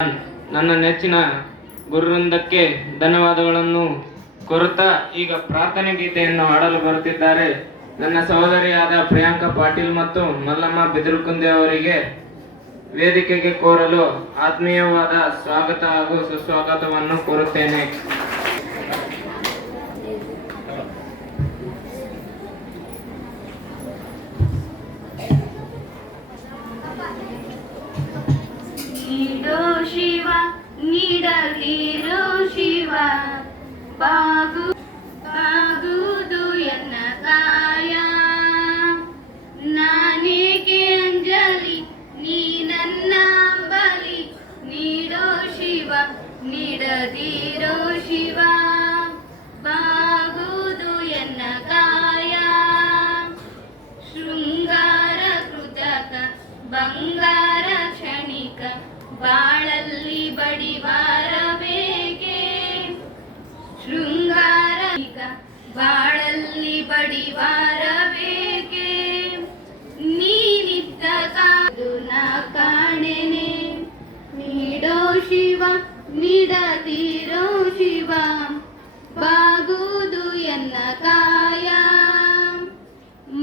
ನನ್ನ ನೆಚ್ಚಿನ ಗುರುವೃಂದಕ್ಕೆ ಧನ್ಯವಾದಗಳನ್ನು ಕೋರುತ್ತಾ ಈಗ ಪ್ರಾರ್ಥನೆ ಗೀತೆಯನ್ನು ಹಾಡಲು ಬರುತ್ತಿದ್ದಾರೆ ನನ್ನ ಸಹೋದರಿಯಾದ ಪ್ರಿಯಾಂಕಾ ಪಾಟೀಲ್ ಮತ್ತು ಮಲ್ಲಮ್ಮ ಬಿದಿರುಕುಂದೆ ಅವರಿಗೆ ವೇದಿಕೆಗೆ ಕೋರಲು ಆತ್ಮೀಯವಾದ ಸ್ವಾಗತ ಹಾಗೂ ಸುಸ್ವಾಗತವನ್ನು ಕೋರುತ್ತೇನೆ. ಶಿವ ನೀಡದಿರೋ ಶಿವ ಬಾಗುದು ಎನ್ನ ಕಾಯ ನಾನೇಕೆ ಅಂಜಲಿ ನೀ ನನ್ನ ಬಲಿ ನೀಡೋ ಶಿವ ನೀಡದಿರೋ ಶಿವ ಬಾಗುದು ಎನ್ನ ಕಾಯ ಶೃಂಗಾರ ಕೃತಕ ಬಂಗಾರ ಕ್ಷಣಿಕ ಬಾಳಲ್ಲಿ ಬಡಿವಾರ ಬೇಕೆ ಶೃಂಗಾರ ಬಾಳಲ್ಲಿ ಬಡಿವಾರ ಬೇಕೆ ನೀನಿದ್ದ ಕಾದು ನಾ ಕಾಣೆನೆ ನೀಡೋ ಶಿವ ನೀಡದಿರೋ ಶಿವ ಬಾಗುದು ಎನ್ನ ಕಾಯ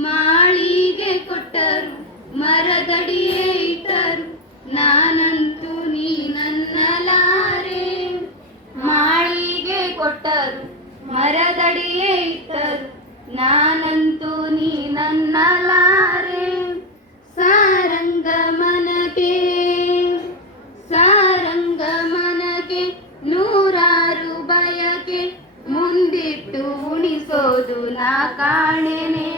ಮಾಳಿಗೆ ಕೊಟ್ಟರು ಮರದಡಿಯೇ ಇಟ್ಟರು ನಾನಂತೂ ನೀ ನನ್ನಲಾರೆ ಮಾಳಿಗೆ ಕೊಟ್ಟರು ಮರದಡಿಯೇ ಇಟ್ಟರು ನಾನಂತೂ ನೀ ನನ್ನಲಾರೆ ಸಾರಂಗಮನಕ್ಕೆ ನೂರಾರು ಬಯಕೆ ಮುಂದಿಟ್ಟು ಉಣಿಸೋದು ನಾ ಕಾಣೆನೆ